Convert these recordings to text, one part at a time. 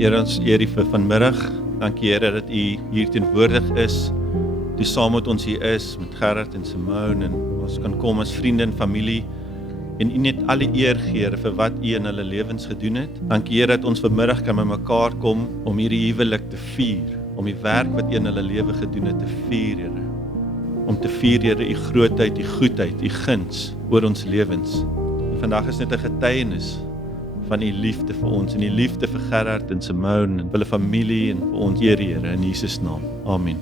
Here, ons eer U vir vanmiddag. Dankie Here dat U hier teenwoordig is. Die saam met ons hier is, met Gerard en Simone, en ons kan kom as vriende en familie, en U net alle eer gee Here, vir wat U in hulle lewens gedoen het. Dankie Here dat ons vanmiddag kan by mekaar kom, om hierdie huwelik te vier, om die werk wat U in hulle lewe gedoen het te vier Here. Om te vier Here, U grootheid, U goedheid, U guns oor ons lewens. En vandag is net 'n getuienis van U liefde vir ons, en U liefde vir Gerard en Simone, en vir hulle familie, en vir ons eer Here, in Jesus naam. Amen.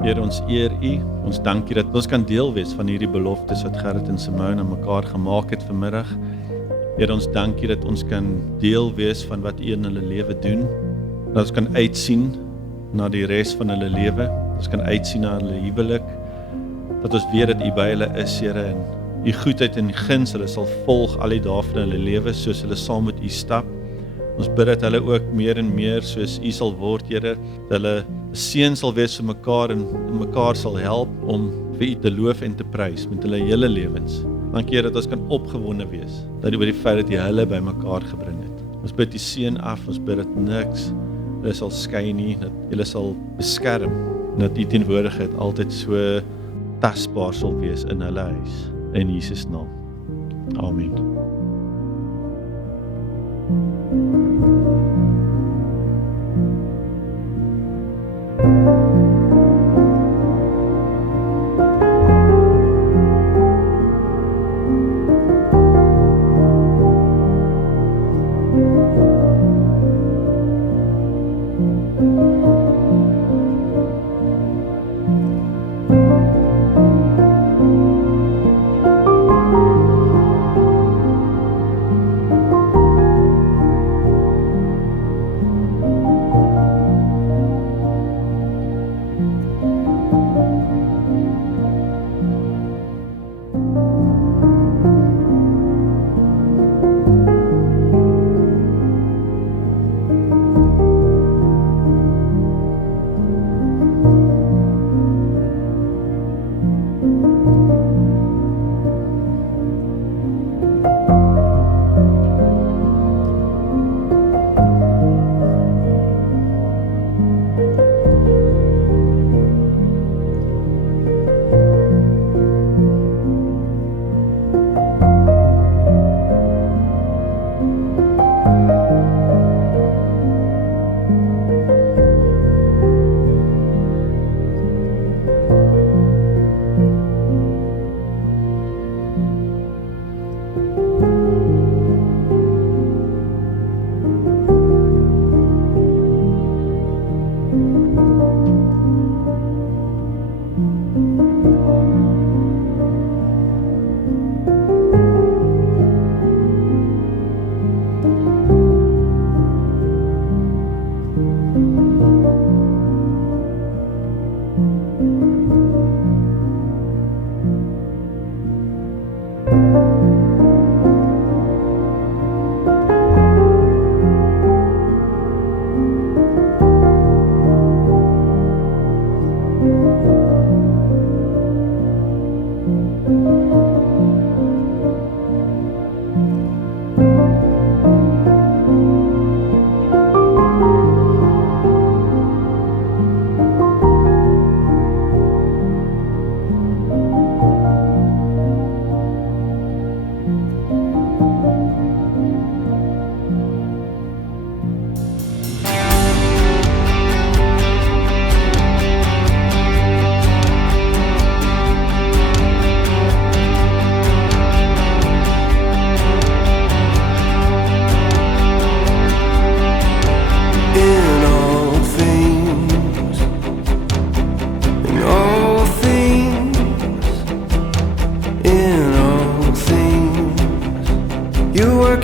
Here, ons eer U, ons dank U dat ons kan deel wees van hierdie beloftes wat Gerard en Simone aan mekaar gemaak het vanmiddag. Here, ons dank U dat ons kan deel wees van wat U in hulle lewe doen, dat ons kan uitsien na die res van hulle lewe, ons kan uitsien na hulle huwelik, dat ons weet dat U by hulle is, Here, en U goedheid en guns hulle sal volg al die dae van hulle lewe, soos hulle saam met U stap. Ons bid dat hulle ook meer en meer soos U sal word, Here, dat hulle 'n seën sal wees vir mekaar en mekaar sal help om vir U te loof en te prys met hulle hele lewens. Dankie Here dat ons kan opgewonde wees, dat oor die feit dat U hulle by mekaar gebring het. Ons bid U seën af, ons bid dat niks hulle sal skei nie, dat hulle sal beskerm, en dat U teenwoordigheid altyd so tasbaar sal wees in hulle huis. In Jesus naam. Amen.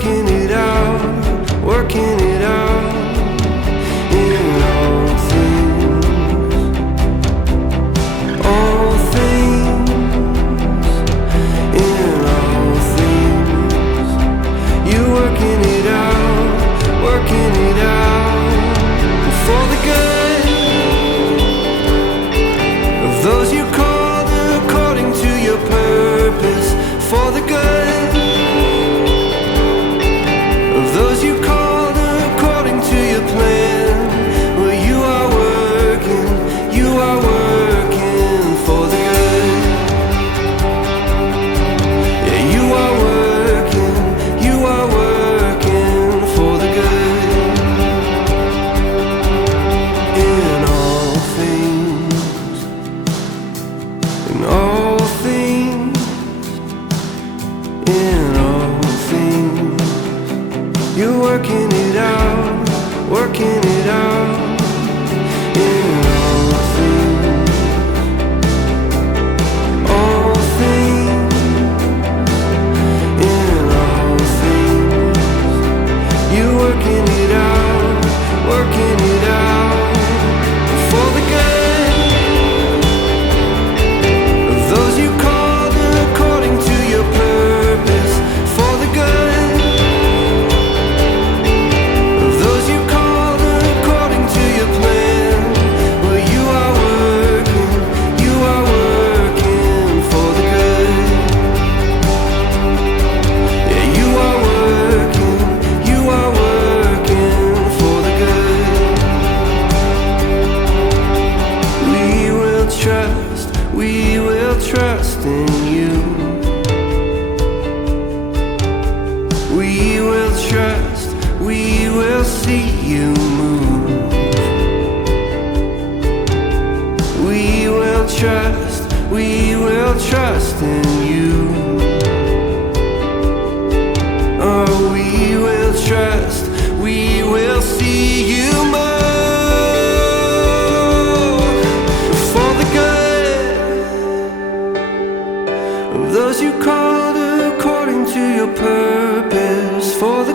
working it out, working it out in all things, all things, in all things. You working it out, working it out for the good of those you called according to your purpose, for the good of those you called according to your plan. Well, you are working for the good. Yeah, you are working for the good in all things, in all things, in all things. You're working it out, working it out in all things, all things, in all things. You're working it out, working it out for the good of those you called according to your purpose, for the good of those you called according to your plan. Well, you are working for the good. Yeah, you are working for the good. We will trust in you. We will trust, we will see you move. We will trust in you. Oh, we will trust, we will see you move for the good of those you called according to your purpose, for the